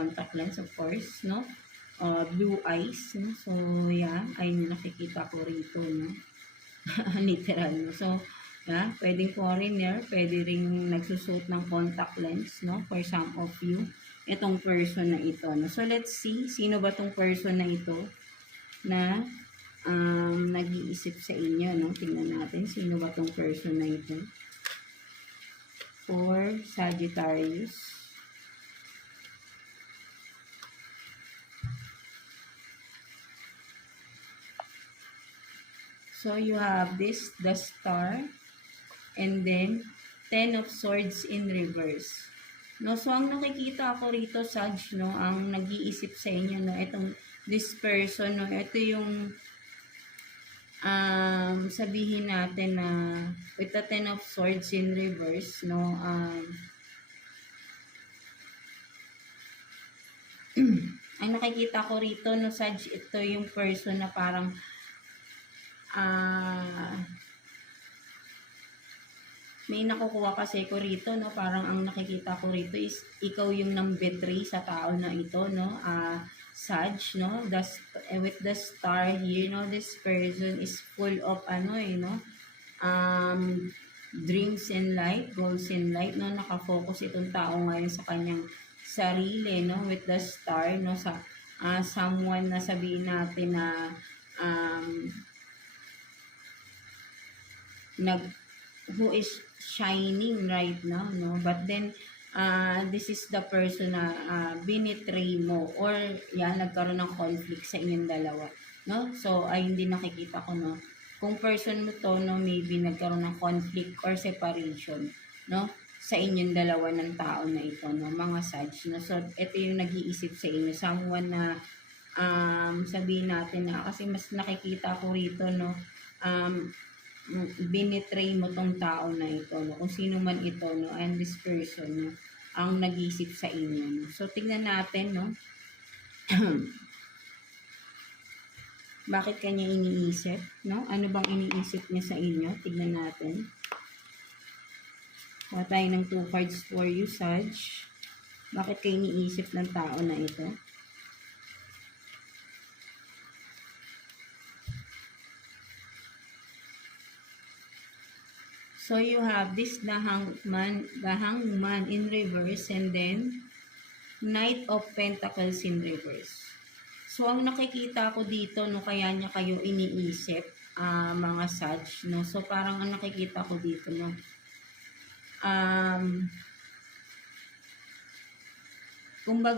contact lens, of course, no? Blue eyes, no? So, yeah, ayun yung nakikita ko rito, no? Literal, no? So, yeah, pwedeng foreigner, pwede ring nagsusuot ng contact lens, no? For some of you, itong person na ito, no? So, let's see, sino ba tong person na ito na nag-iisip sa inyo, no? Tingnan natin, sino ba tong person na ito? For Sagittarius. So, you have this, the Star, and then, 10 of Swords in reverse. No, so, ang nakikita ko rito, Sag, no, ang nag-iisip sa inyo, no, itong, this person, no, ito yung, sabihin natin na, with the 10 of Swords in reverse, no, ang nakikita ko rito, no, Sag, ito yung person na parang, may nakukuha kasi ko rito, no, parang ang nakikita ko rito is ikaw yung nang-betray sa tao na ito, no, Sag, no, with the Star here, no, this person is full of, no, dreams in light, goals in light, no, nakafocus itong tao ngayon sa kanyang sarili, no, with the Star, no, sa someone na sabihin natin na, who is shining right now, no, but then this is the person na binitray mo, or yan, nagkaroon ng conflict sa inyong dalawa, no, so ayun din nakikita ko, no, kung person mo to, no, maybe nagkaroon ng conflict or separation, no, sa inyong dalawa ng tao na ito, no, mga Sag, no, so ito yung nag-iisip sa inyo, someone na sabihin natin na, kasi mas nakikita ko rito, no, binitray mo tong tao na ito, no? Kung sino man ito, no? And this person, no? Ang nag-iisip sa inyo, no? So, tingnan natin, no? Bakit kanya iniisip, no? Ano bang iniisip niya sa inyo? Tingnan natin. Kuha tayo ng 2 cards for you, Sag. Bakit kayo iniisip ng tao na ito? So, you have this, the hangman in reverse, and then, Knight of Pentacles in reverse. So, ang nakikita ko dito, no, kaya niya kayo iniisip, mga Sag, no, so, parang ang nakikita ko dito, no, kumbaga,